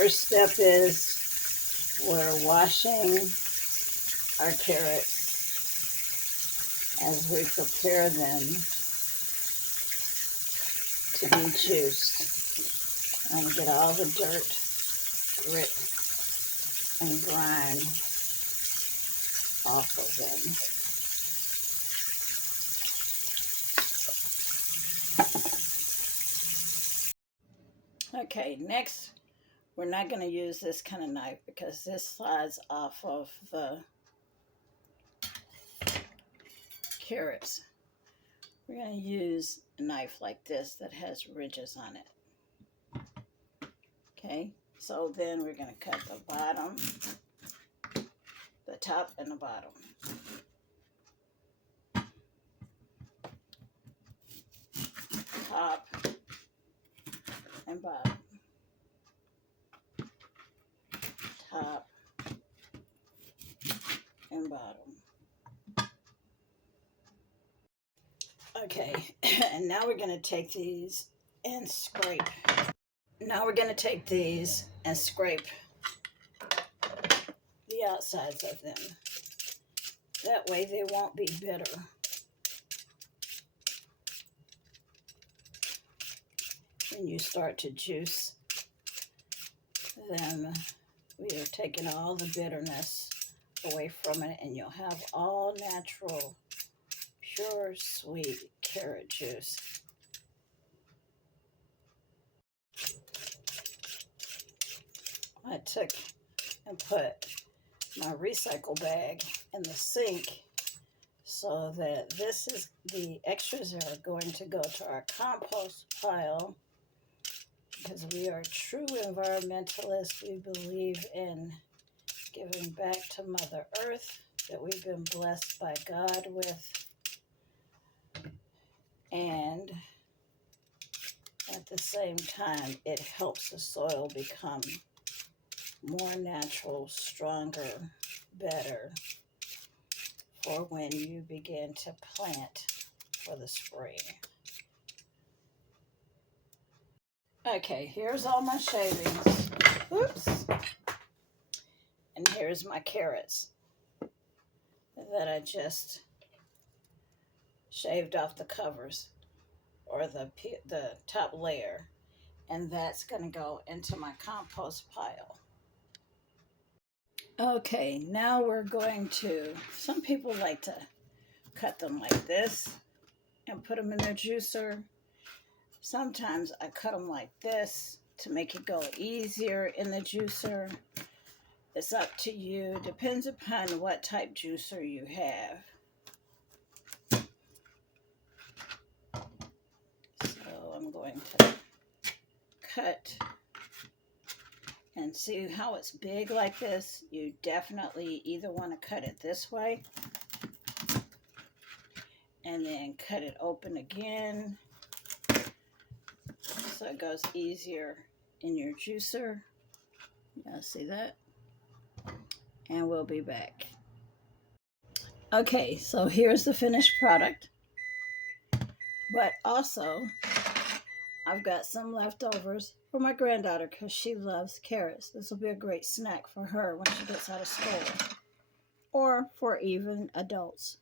first step is we're washing our carrots as we prepare them to be juiced. And get all the dirt, grit, and grime off of them. Okay, next, we're not going to use this kind of knife because this slides off of the carrots. We're going to use a knife like this that has ridges on it. Okay, so then we're going to cut the bottom, the top and the bottom. Top and bottom. Top and bottom. Okay, and now we're going to take these and scrape. Now we're going to take these and scrape the outsides of them. That way they won't be bitter. When you start to juice them, we are taking all the bitterness away from it, and you'll have all natural, pure, sweet carrot juice. I took and put my recycle bag in the sink so that the extras are going to go to our compost pile, because we are true environmentalists. We believe in giving back to Mother Earth that we've been blessed by God with. And at the same time, it helps the soil become more natural, stronger, better for when you begin to plant for the spring. Okay, here's all my shavings. Oops. And here's my carrots that I just shaved off the covers, or the top layer. And that's going to go into my compost pile. Okay, now we're going to, some people like to cut them like this and put them in their juicer. Sometimes I cut them like this to make it go easier in the juicer. It's up to you. Depends upon what type juicer you have. So I'm going to cut. And see how it's big like this? You definitely either want to cut it this way and then cut it open again so it goes easier in your juicer. Yeah, see that? And we'll be back. Okay, so here's the finished product. But also, I've got some leftovers for my granddaughter because she loves carrots. This will be a great snack for her when she gets out of school, or for even adults.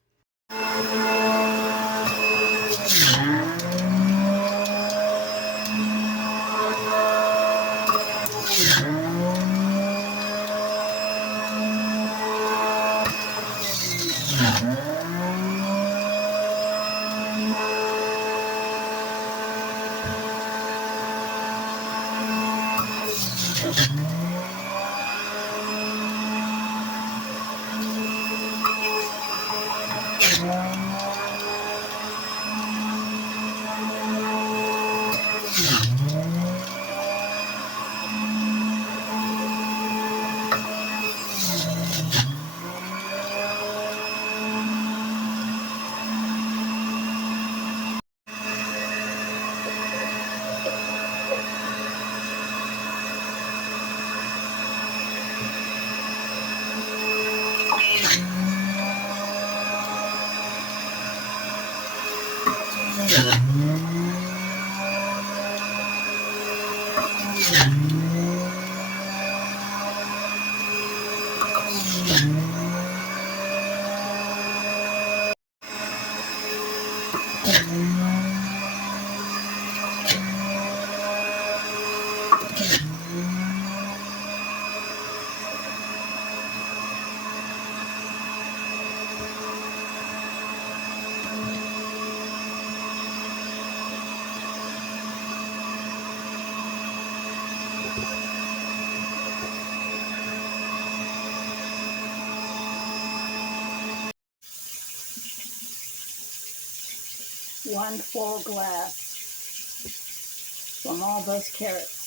1 full glass from all those carrots.